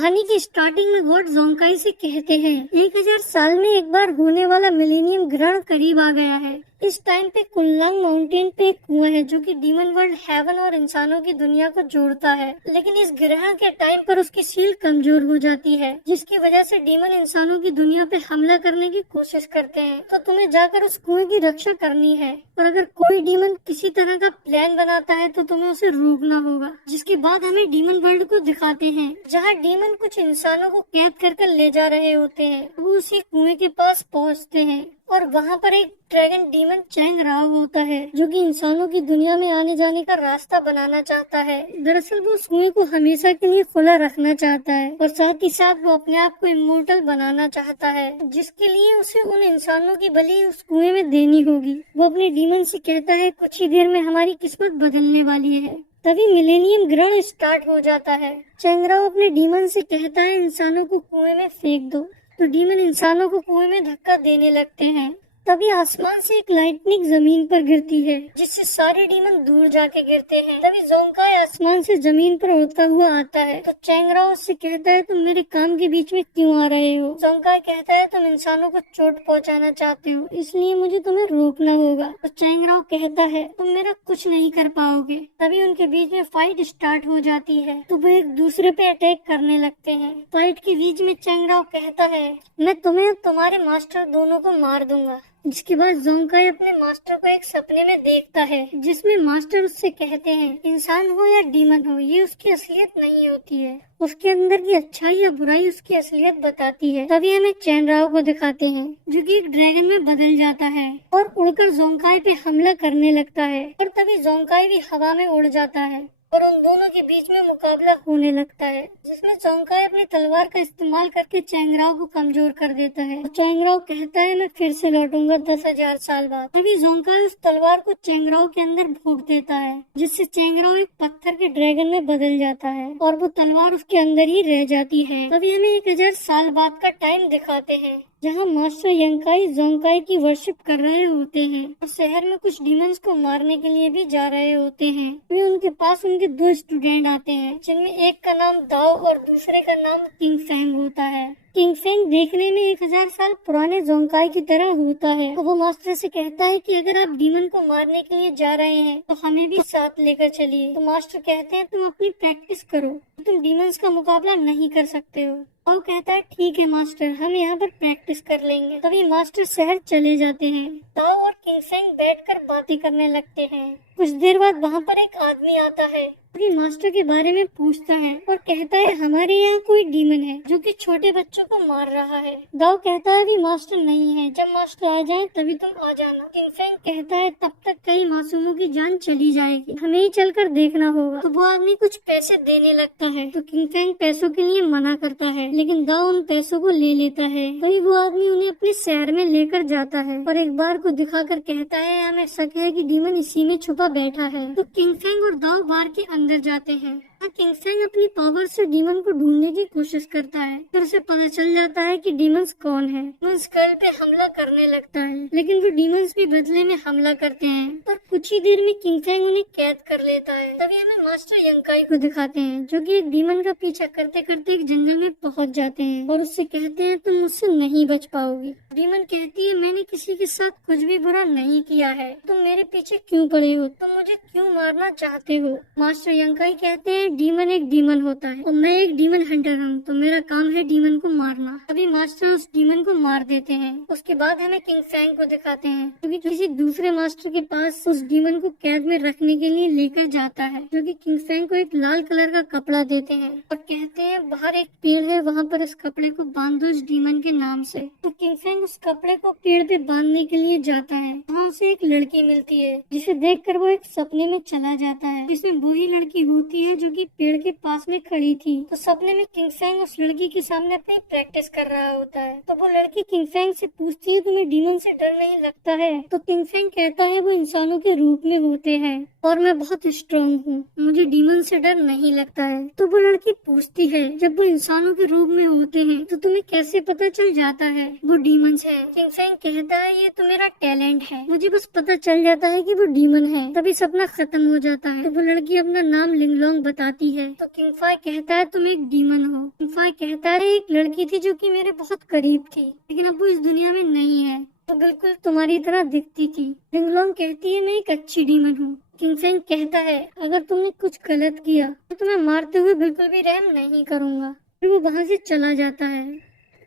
कहानी की स्टार्टिंग में गॉड जोंकाई से कहते हैं 1000 साल में एक बार होने वाला मिलेनियम ग्रहण करीब आ गया है। इस टाइम पे कुनलंग माउंटेन पे एक कुआं है जो कि डीमन वर्ल्ड हेवन और इंसानों की दुनिया को जोड़ता है, लेकिन इस ग्रहण के टाइम पर उसकी सील कमजोर हो जाती है, जिसकी वजह से डीमन इंसानों की दुनिया पे हमला करने की कोशिश करते हैं। तो तुम्हें जाकर उस कुएं की रक्षा करनी है, और अगर कोई डीमन किसी तरह का प्लान बनाता है तो तुम्हें उसे रोकना होगा। जिसके बाद हमें डीमन वर्ल्ड को दिखाते हैं, जहाँ डीमन कुछ इंसानों को कैद कर ले जा रहे होते हैं। वो उसी कुएं के पास पहुँचते हैं और वहाँ पर एक ड्रैगन डीमन चैंग राव होता है, जो कि इंसानों की दुनिया में आने जाने का रास्ता बनाना चाहता है। दरअसल वो उस कुएं को हमेशा के लिए खुला रखना चाहता है, और साथ ही साथ वो अपने आप को इमोर्टल बनाना चाहता है, जिसके लिए उसे उन इंसानों की बलि उस कुएं में देनी होगी। वो अपने डीमन से कहता है कुछ ही देर में हमारी किस्मत बदलने वाली है। तभी मिलेनियम ग्रहण स्टार्ट हो जाता है। चैंग राव अपने डीमन से कहता है इंसानों को कुएं में फेंक दो, तो डीमन इंसानों को कुएं में धक्का देने लगते हैं। तभी आसमान से एक लाइटनिंग जमीन पर गिरती है, जिससे सारे डीमन दूर जाके गिरते हैं। तभी जोंकाई आसमान से जमीन पर उड़ता हुआ आता है, तो चैंग राव उससे कहता है तुम मेरे काम के बीच में क्यों आ रहे हो। जोंकाई कहता है तुम इंसानों को चोट पहुंचाना चाहते हो, इसलिए मुझे तुम्हें रोकना होगा। तो चैंग राव कहता है तुम मेरा कुछ नहीं कर पाओगे। तभी उनके बीच में फाइट स्टार्ट हो जाती है, तो वो एक दूसरे पे अटैक करने लगते हैं। फाइट के बीच में चैंग राव कहता है मैं तुम्हें और तुम्हारे मास्टर दोनों को मार दूंगा। जिसके बाद जोंकाई अपने मास्टर को एक सपने में देखता है, जिसमें मास्टर उससे कहते हैं इंसान हो या डीमन हो, ये उसकी असलियत नहीं होती है, उसके अंदर की अच्छाई या बुराई उसकी असलियत बताती है। तभी हमें चैंग राव को दिखाते हैं, जो कि एक ड्रैगन में बदल जाता है और उड़कर जोंकाई पे हमला करने लगता है। और तभी जोंकाई भी हवा में उड़ जाता है और उन दोनों के बीच में मुकाबला होने लगता है, जिसमें जोंकाई अपनी तलवार का इस्तेमाल करके चैंग राव को कमजोर कर देता है। चैंग राव कहता है मैं फिर से लौटूंगा 10,000 साल बाद। तभी जोंकाई उस तलवार को चैंग राव के अंदर भोंक देता है, जिससे चैंग राव एक पत्थर के ड्रैगन में बदल जाता है और वो तलवार उसके अंदर ही रह जाती है। तभी हमें 1000 साल बाद का टाइम दिखाते हैं, जहाँ मास्टर यंकाई जोंकाई की वर्शिप कर रहे होते हैं और शहर में कुछ डीमंस को मारने के लिए भी जा रहे होते हैं। वे उनके पास उनके 2 स्टूडेंट आते हैं, जिनमें एक का नाम दाओ और दूसरे का नाम किंग फेंग होता है। किंग फेंग देखने में 1000 साल पुराने जोंकाई की तरह होता है। तो वो मास्टर से कहता है कि अगर आप डीमन को मारने के लिए जा रहे हैं तो हमें भी साथ लेकर चलिए। तो मास्टर कहते हैं तुम अपनी प्रैक्टिस करो, तुम डीमंस का मुकाबला नहीं कर सकते हो। वो कहता है ठीक है मास्टर, हम यहाँ पर प्रैक्टिस कर लेंगे। तभी मास्टर शहर चले जाते हैं। ताओ और किंग फेंग बैठकर बातें करने लगते हैं। कुछ देर बाद वहाँ पर एक आदमी आता है, भी मास्टर के बारे में पूछता है और कहता है हमारे यहाँ कोई डीमन है जो कि छोटे बच्चों को मार रहा है। दाओ कहता है भी मास्टर नहीं है, जब मास्टर आ जाए तभी तुम आ जाना। किंग फेंग कहता है तब तक कई मासूमों की जान चली जाएगी, हमें ही चलकर देखना होगा। तो वो आदमी कुछ पैसे देने लगता है, तो किंग फेंग पैसों के लिए मना करता है, लेकिन दाओ उन पैसों को ले लेता है। तभी वो आदमी उन्हें अपने शहर में लेकर जाता है और एक बार को दिखाकर कहता है हमें शक है कि डीमन इसी में छुपा बैठा है। तो किंग फेंग और दाओ बार के अंदर जाते हैं। किंग फेंग अपनी पावर से डीमन को ढूंढने की कोशिश करता है, फिर उसे पता चल जाता है कि डीमंस कौन है। डीमंस गर्ल पे हमला करने लगता है, लेकिन वो डीमंस भी बदले में हमला करते हैं और कुछ ही देर में किंग फेंग उन्हें कैद कर लेता है। तभी हमें मास्टर यंकाई को दिखाते हैं, जो कि एक डीमन का पीछा करते करते एक जंगल में पहुंच जाते हैं और उससे कहते हैं तुम मुझसे नहीं बच पाओगी। डीमन कहती है मैंने किसी के साथ कुछ भी बुरा नहीं किया है, तुम मेरे पीछे क्यों पड़े हो, तुम मुझे क्यों मारना चाहते हो। मास्टर यंकाई कहते हैं डीमन एक डीमन होता है और मैं एक डीमन हंटर हूँ, तो मेरा काम है डीमन को मारना। अभी मास्टर उस डीमन को मार देते हैं। उसके बाद हमें किंग फेंग को दिखाते हैं, जो कि किसी दूसरे मास्टर के पास उस डीमन को कैद में रखने के लिए लेकर जाता है, जो कि किंग फेंग को एक लाल कलर का कपड़ा देते हैं और कहते हैं बाहर एक पेड़ है, वहाँ पर इस कपड़े को बांध दो इस डीमन के नाम से। तो किंग फेंग उस कपड़े को पेड़ पे बांधने के लिए जाता है। वहाँ उसे एक लड़की मिलती है, जिसे देखकर वो एक सपने में चला जाता है, जिसमें वही लड़की होती है जो कि पेड़ के पास में खड़ी थी। तो सपने में किंग फेंग उस लड़की के सामने अपनी प्रैक्टिस कर रहा होता है। तो वो लड़की किंग फेंग से पूछती है तुम्हें डीमन से डर नहीं लगता है। तो किंग फेंग कहता है वो इंसानों के रूप में होते हैं और मैं बहुत स्ट्रॉन्ग हूँ, मुझे डीमन से डर नहीं लगता है। तो वो लड़की पूछती है जब वो इंसानों के रूप में होते हैं तो तुम्हें कैसे पता चल जाता है वो डीमंस है। किंग फेंग कहता है ये तो मेरा टैलेंट है, मुझे बस पता चल जाता है कि वो डीमन है। तभी सपना खत्म हो जाता है। तो वो लड़की अपना नाम लिंगलोंग बता बताती है। तो किंग फाई कहता है तुम एक डीमन हो। किंग फाई कहता है एक लड़की थी जो कि मेरे बहुत करीब थी, लेकिन अब वो इस दुनिया में नहीं है, तो बिल्कुल तुम्हारी तरह दिखती थी। लिंगलोंग कहती है मैं एक अच्छी डीमन हूँ। किंग फेंग कहता है अगर तुमने कुछ गलत किया तो तुम्हें मारते हुए बिल्कुल भी रहम नहीं करूँगा। फिर वो वहाँ से चला जाता है।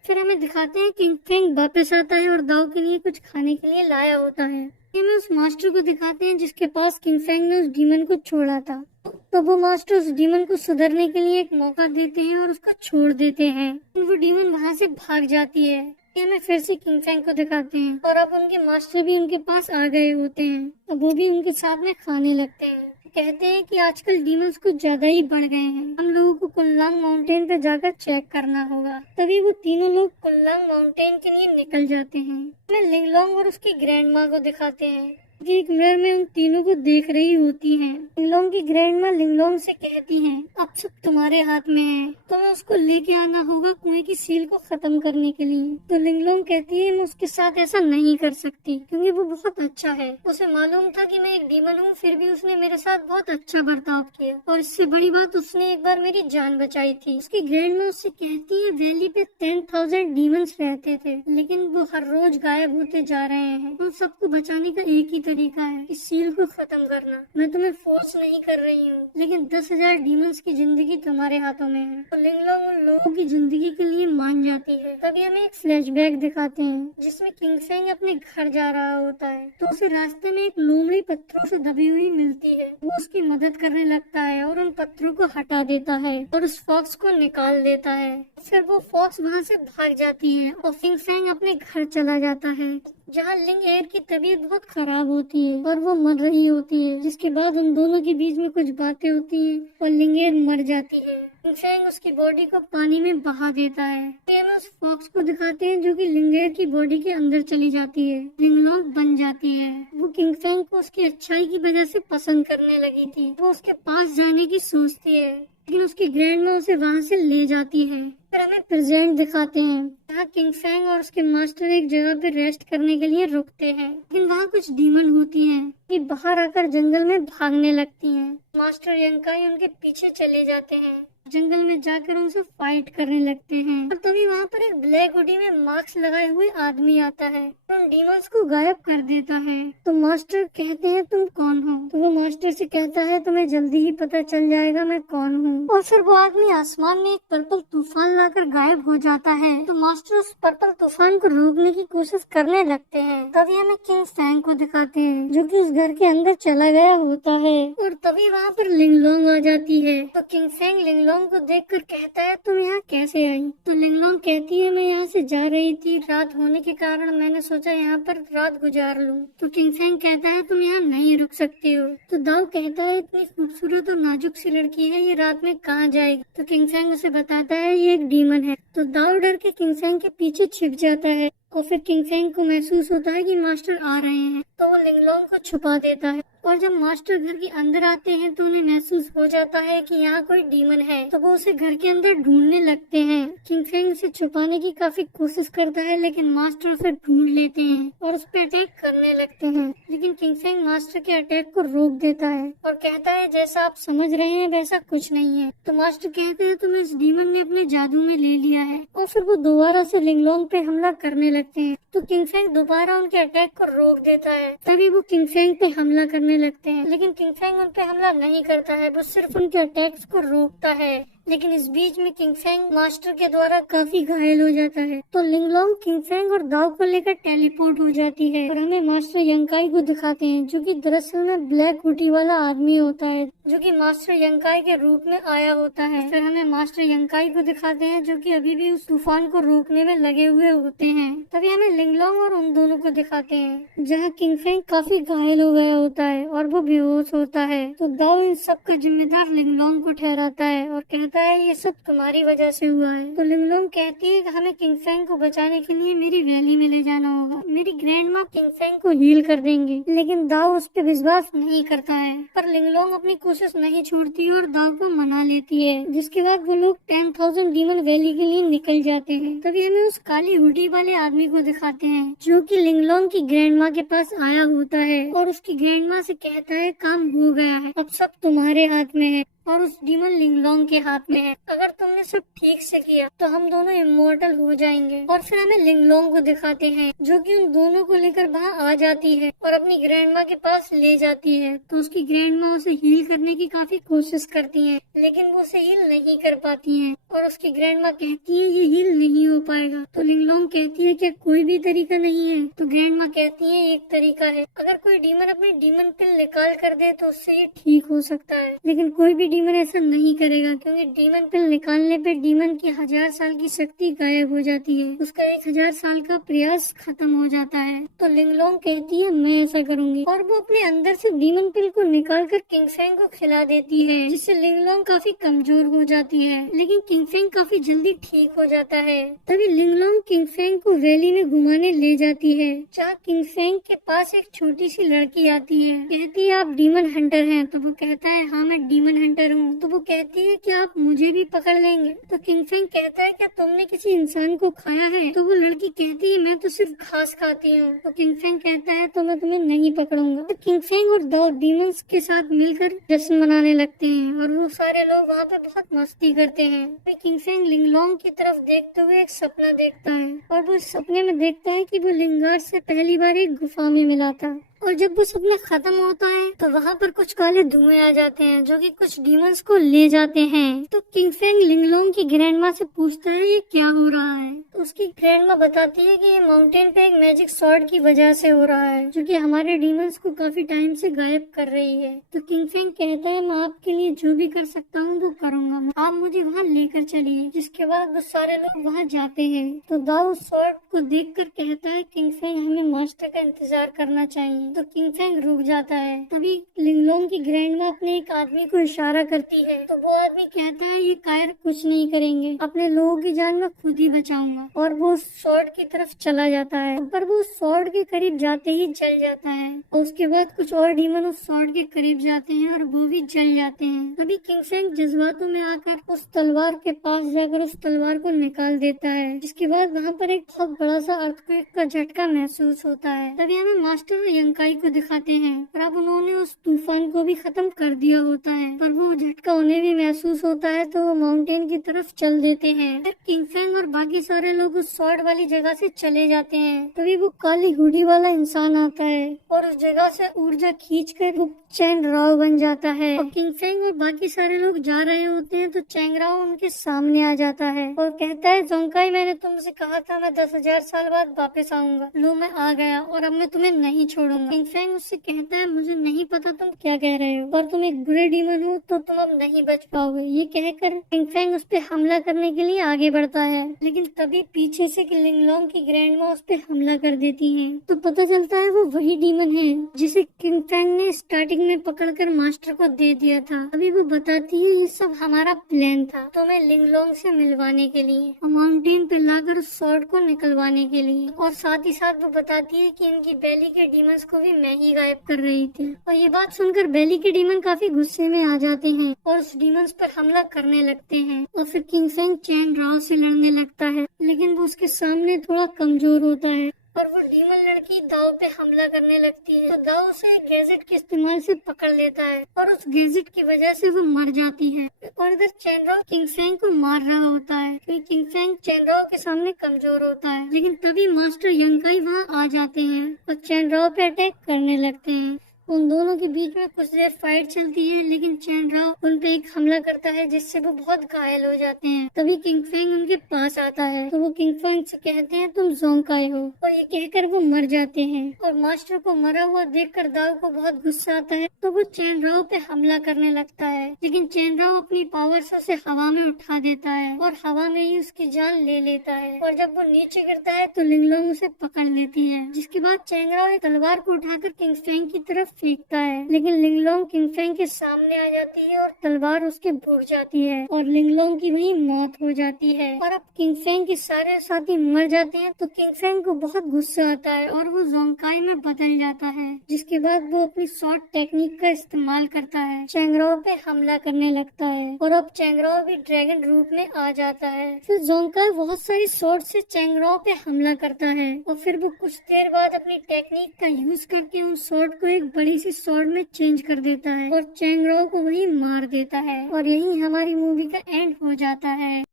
फिर हमें दिखाते हैं किंग फेंग वापस आता है और दाओ के लिए कुछ खाने के लिए लाया होता है। हमें उस मास्टर को दिखाते हैं जिसके पास किंग फेंग ने उस डीमन को छोड़ा था। तो वो मास्टर उस डीमन को सुधरने के लिए एक मौका देते हैं और उसको छोड़ देते हैं। वो डीमन वहाँ से भाग जाती है। हमें फिर से किंग फेंग को दिखाते हैं और अब उनके मास्टर भी उनके पास आ गए होते हैं। अब वो भी उनके साथ में खाने लगते हैं। कहते हैं कि आजकल डीमंस कुछ ज्यादा ही बढ़ गए हैं, हम लोगों को कुल्लांग माउंटेन पे जाकर चेक करना होगा। तभी वो तीनों लोग कुल्लांग माउंटेन के लिए निकल जाते हैं। हमें लिंगलोंग और उसकी ग्रैंड माँ को दिखाते हैं कि एक मिरर में उन तीनों को देख रही होती हैं। लिंगलोंग की ग्रैंड माँ लिंगलोंग से कहती हैं अब सब तुम्हारे हाथ में है, तुम्हें उसको लेके आना होगा कुएं की सील को खत्म करने के लिए। तो लिंगलोंग कहती है मैं उसके साथ ऐसा नहीं कर सकती क्योंकि वो बहुत अच्छा है। उसे मालूम था कि मैं एक डीमन हूँ, फिर भी उसने मेरे साथ बहुत अच्छा बर्ताव किया और इससे बड़ी बात उसने एक बार मेरी जान बचाई थी। उसकी ग्रैंड माँ उससे कहती है वैली पे 10,000 डीमंस रहते थे, लेकिन वो हर रोज गायब होते जा रहे हैं। उन सबको बचाने का एक ही तरीका है इस सील को खत्म करना। मैं तुम्हें फोर्स नहीं कर रही हूँ, लेकिन 10,000 डीमंस की जिंदगी तुम्हारे हाथों में है। तो लिंगलोंग उन लोगों की जिंदगी के लिए मान जाती है। तभी हमें एक फ्लैशबैक दिखाते हैं जिसमें किंग फेंग अपने घर जा रहा होता है। तो उसे रास्ते में एक लोमड़ी पत्थरों से दबी हुई मिलती है। वो उसकी मदद करने लगता है और उन पत्थरों को हटा देता है और उस फॉक्स को निकाल देता है। फिर वो फॉक्स वहाँ से भाग जाती है और किंग फेंग अपने घर चला जाता है जहाँ लिंग एयर की तबीयत बहुत खराब होती है और वो मर रही होती है। जिसके बाद उन दोनों के बीच में कुछ बातें होती हैं और लिंग एयर मर जाती है। किंग फेंग उसकी बॉडी को पानी में बहा देता है। फिर हमें उस फॉक्स को दिखाते हैं जो कि लिंग एयर की बॉडी के अंदर चली जाती है, लिंगलोंग बन जाती है। वो किंग फेंग को उसकी अच्छाई की वजह से पसंद करने लगी थी। वो उसके पास जाने की सोचती है, लेकिन उसकी ग्रैंड माँ उसे वहाँ से ले जाती है। फिर हमें प्रेजेंट दिखाते हैं जहाँ किंग फेंग और उसके मास्टर एक जगह पे रेस्ट करने के लिए रुकते हैं, लेकिन वहाँ कुछ डीमन होती हैं कि बाहर आकर जंगल में भागने लगती हैं। मास्टर यंकाई उनके पीछे चले जाते हैं, जंगल में जाकर उनसे फाइट करने लगते हैं। और तभी वहाँ पर एक ब्लैक हुडी में मास्क लगाए हुए आदमी आता है और उन डीमंस को गायब कर देता है। तो मास्टर कहते हैं तुम कौन हो? तो वो मास्टर से कहता है तुम्हें जल्दी ही पता चल जाएगा मैं कौन हूँ। और फिर वो आदमी आसमान में एक पर्पल तूफान लाकर गायब हो जाता है। तो मास्टर उस पर्पल तूफान को रोकने की कोशिश करने लगते हैं। तभी हमें किंग फेंग को दिखाते हैं जो कि उस घर के अंदर चला गया होता है। और तभी वहाँ पर लिंगलोंग आ जाती है। तो किंग फेंग लिंगलोंग को देखकर कहता है तुम यहाँ कैसे आई? तो लिंगलोंग कहती है मैं यहाँ से जा रही थी, रात होने के कारण मैंने सोचा यहाँ पर रात गुजार लूं। तो किंग फेंग कहता है तुम यहाँ नहीं रुक सकती हो। तो दाओ कहता है इतनी खूबसूरत और नाजुक सी लड़की है, ये रात में कहाँ जाएगी? तो किंग फेंग उसे बताता है ये एक डीमन है। तो दाओ डर के किंग फेंग के पीछे छिप जाता है और फिर किंग फेंग को महसूस होता है कि मास्टर आ रहे हैं, तो वो लिंगलोंग को छुपा देता है। और जब मास्टर घर के अंदर आते हैं तो उन्हें महसूस हो जाता है कि यहाँ कोई डीमन है, तो वो उसे घर के अंदर ढूंढने लगते हैं। किंग फेंग उसे छुपाने की काफी कोशिश करता है, लेकिन मास्टर उसे ढूंढ लेते हैं और उस पर अटैक करने लगते हैं। लेकिन किंग फेंग मास्टर के अटैक को रोक देता है और कहता है जैसा आप समझ रहे हैं वैसा कुछ नहीं है। तो मास्टर कहते हैं तुम्हें इस डीमन ने अपने जादू में ले लिया है। और फिर वो दोबारा से लिंगलोंग पे हमला करने लगते हैं। तो किंग फेंग दोबारा उनके अटैक को रोक देता है। तभी वो किंग फेंग पे हमला करने लगते हैं, लेकिन किंग फेंग उन पे हमला नहीं करता है, वो सिर्फ उनके अटैक्स को रोकता है। लेकिन इस बीच में किंग फेंग मास्टर के द्वारा काफी घायल हो जाता है। तो लिंगलोंग किंग फेंग और दाओ को लेकर टेलीपोर्ट हो जाती है और हमें मास्टर यंकाई को दिखाते हैं जो कि दरअसल में ब्लैक हुडी वाला आदमी होता है जो कि मास्टर यंकाई के रूप में आया होता है। फिर हमें मास्टर यंकाई को दिखाते हैं जो कि अभी भी उस तूफान को रोकने में लगे हुए होते हैं। तभी हमें लिंगलोंग और उन दोनों को दिखाते हैं जहाँ किंग फेंग काफी घायल हो गया होता है और वो बेहोश होता है। तो दाओ इन सब का जिम्मेदार लिंगलोंग को ठहराता है और कहता है ये सब तुम्हारी वजह से हुआ है। तो लिंगलोंग कहती है कि हमें किंग फेंग को बचाने के लिए मेरी वैली में ले जाना होगा, मेरी ग्रैंड माँ किंग फेंग को हील कर देंगी। लेकिन दाओ उस पर विश्वास नहीं करता है, पर लिंगलोंग अपनी कोशिश नहीं छोड़ती और दाओ को मना लेती है। जिसके बाद वो लोग 10,000 डीमन वैली के लिए निकल जाते हैं। तभी हमें उस काली हुडी वाले आदमी को दिखाते हैं जो कि लिंगलोंग की ग्रैंड माँ के पास आया होता है और उसकी ग्रैंड माँ से कहता है काम हो गया है, अब सब तुम्हारे हाथ में है। और उस डीमन लिंगलोंग के हाथ में है। अगर तुमने सब ठीक से किया तो हम दोनों इमोर्टल हो जाएंगे। और फिर हमें लिंगलोंग को दिखाते हैं जो कि उन दोनों को लेकर वहाँ आ जाती है और अपनी ग्रैंड माँ के पास ले जाती है। तो उसकी ग्रैंड माँ उसे हील करने की काफी कोशिश करती है, लेकिन वो उसे हील नहीं कर पाती है और उसकी ग्रैंड माँ कहती है ये हील नहीं हो पाएगा। तो लिंगलोंग कहती है क्या कोई भी तरीका नहीं है? तो ग्रैंड माँ कहती है एक तरीका है, अगर कोई डीमन अपनी डीमन पिल निकाल कर दे तो उससे ये ठीक हो सकता है। लेकिन कोई भी डीमन ऐसा नहीं करेगा, क्योंकि डीमन पिल निकालने पे डीमन की 1000 साल की शक्ति गायब हो जाती है, उसका 1000 साल का प्रयास खत्म हो जाता है। तो लिंगलोंग कहती है मैं ऐसा करूंगी और वो अपने अंदर से डीमन पिल को निकाल कर किंगफेंग को खिला देती है, जिससे लिंगलोंग काफी कमजोर हो जाती है। लेकिन किंगफेंग काफी जल्दी ठीक हो जाता है। तभी लिंगलोंग किंगफेंग को वैली में घुमाने ले जाती है, जहाँ किंगफेंग के पास एक छोटी सी लड़की आती है। कहती है आप डीमन हंटर हैं? तो वो कहता है हाँ मैं डीमन हंटर हूँ। तो वो कहती है कि आप मुझे भी पकड़ लेंगे? तो किंगफेंग कहता है क्या तुमने किसी इंसान को खाया है? तो वो लड़की कहती है मैं तो सिर्फ घास खाती हूँ। तो किंगफेंग कहता है तो मैं तुम्हें नहीं पकड़ूंगा। तो किंगफेंग और दो डीमंस के साथ मिलकर जश्न मनाने लगते हैं और वो सारे लोग वहाँ पे बहुत मस्ती करते हैं। फिर किंगफेंग लिंगलोंग की तरफ देखते हुए एक सपना देखता है और वो सपने में देखता है कि वो लिंगार से पहली बार एक गुफा में मिला था। और जब वो सपना खत्म होता है तो वहाँ पर कुछ काले धुएं आ जाते हैं जो कि कुछ डीमंस को ले जाते हैं। तो किंगफेंग लिंगलोंग की ग्रैंड माँ से पूछता है ये क्या हो रहा है? तो उसकी ग्रैंड माँ बताती है कि ये माउंटेन पे एक मैजिक स्वॉर्ड की वजह से हो रहा है, जो कि हमारे डीमंस को काफी टाइम से गायब कर रही है। तो किंगफेंग कहता है मैं आपके लिए जो भी कर सकता हूँ वो करूँगा, आप मुझे वहाँ लेकर चलिए। जिसके बाद वो सारे लोग वहाँ जाते हैं। तो दाऊ उस स्वॉर्ड को देख कर कहता है किंगफेंग हमें मास्टर का इंतजार करना चाहिए। तो किंगफेंग रुक जाता है। तभी लिंगलोंग की ग्रैंड माँ अपने एक आदमी को इशारा करती है। तो वो आदमी कहता है ये कायर कुछ नहीं करेंगे, अपने लोगों की जान मैं खुद ही बचाऊंगा। और वो स्वॉर्ड की तरफ चला जाता है, पर वो स्वॉर्ड के करीब जाते ही जल जाता है। और उसके बाद कुछ और डीमन उस स्वॉर्ड के करीब जाते हैं और वो भी जल जाते हैं। तभी किंगफेंग जज्बातों में आकर उस तलवार के पास जाकर उस तलवार को निकाल देता है। जिसके बाद वहाँ पर एक बहुत बड़ा सा अर्थक्वेक का झटका महसूस होता है। तभी हमें मास्टर यंकाई को दिखाते हैं और अब उन्होंने उस तूफान को भी खत्म कर दिया होता है, पर वो झटका उन्हें भी महसूस होता है तो वो माउंटेन की तरफ चल देते हैं। फिर किंगफेंग और बाकी सारे लोग उस स्वॉर्ड वाली जगह से चले जाते हैं। तभी वो काली हुडी वाला इंसान आता है और उस जगह से ऊर्जा खींचकर वो चैंग राओ बन जाता है। और किंगफेंग और बाकी सारे लोग जा रहे होते हैं तो चैंग राओ उनके सामने आ जाता है और कहता है जोंकाई मैंने तुमसे कहा था मैं 10,000 साल बाद वापस आऊंगा, लो मैं आ गया और अब मैं तुम्हें नहीं छोड़ूंगा। किंगफेंग उससे कहता है मुझे नहीं पता तुम क्या कह रहे हो, पर तुम एक बुरे डीमन हो तो तुम अब नहीं बच पाओगे। ये कहकर किंगफेंग उस पे हमला करने के लिए आगे बढ़ता है, लेकिन तभी पीछे से लिंगलोंग की ग्रैंड माँ उस पे हमला कर देती है। तो पता चलता है वो वही डीमन है जिसे किंगफेंग ने स्टार्टिंग में पकड़कर मास्टर को दे दिया था। अभी वो बताती है ये सब हमारा प्लान था, तुम्हें लिंगलोंग से मिलवाने के लिए और माउंटेन पे लाकर उस स्वॉर्ड को निकलवाने के लिए। और साथ ही साथ वो बताती है कि इनकी बैली के डीमंस को भी मैं ही गायब कर रही थी। और ये बात सुनकर बैली के डीमन काफी गुस्से में आ जाते हैं और उस डीमंस पर हमला करने लगते हैं। और फिर किंगफेंग चैन राव से लड़ने लगता है, लेकिन वो उसके सामने थोड़ा कमजोर होता है और वो डीमन लड़की दाव पे हमला करने लगती है। तो दाव उसे एक गैजेट के इस्तेमाल से पकड़ लेता है और उस गैजेट की वजह से वो मर जाती है। और इधर चैनराव किंगफेंग को मार रहा होता है क्योंकि किंगफेंग चैनराव के सामने कमजोर होता है। लेकिन तभी मास्टर यंकाई वहाँ आ जाते हैं और चैनराव पे अटैक करने लगते हैं। उन दोनों के बीच में कुछ देर फाइट चलती है, लेकिन चैनराव उन पे एक हमला करता है जिससे वो बहुत घायल हो जाते हैं। तभी किंगफेंग उनके पास आता है तो वो किंगफेंग से कहते हैं तुम जोंकाई हो, और ये कहकर वो मर जाते हैं। और मास्टर को मरा हुआ देखकर दाव को बहुत गुस्सा आता है तो वो चैनराव पे हमला करने लगता है, लेकिन चैनराव अपनी पावर से उसे हवा में उठा देता है और हवा में ही उसकी जान ले लेता है। और जब वो नीचे गिरता है तो लिंगलोंग उसे पकड़ लेती है। जिसके बाद चैनराव एक तलवार को उठाकर किंगफेंग की तरफ फेंकता है, लेकिन लिंगलोंग किंगफेंग के सामने आ जाती है और तलवार उसके भुग जाती है और लिंगलोंग की वहीं मौत हो जाती है। और अब किंगफेंग के सारे साथी मर जाते हैं तो किंगफेंग को बहुत गुस्सा आता है और वो जोंकाई में बदल जाता है। जिसके बाद वो अपनी शॉर्ट टेक्निक का इस्तेमाल करता है, चैंगराव पे हमला करने लगता है और अब चैंगराव भी ड्रैगन रूप में आ जाता है। फिर जोंकाई बहुत सारी शॉर्ट से चैंगराव पे हमला करता है और फिर वो कुछ देर बाद अपनी टेक्निक का यूज करके उन शॉर्ट को एक बड़ी सी स्वॉर्ड में चेंज कर देता है और चैंग राओ को वही मार देता है और यही हमारी मूवी का एंड हो जाता है।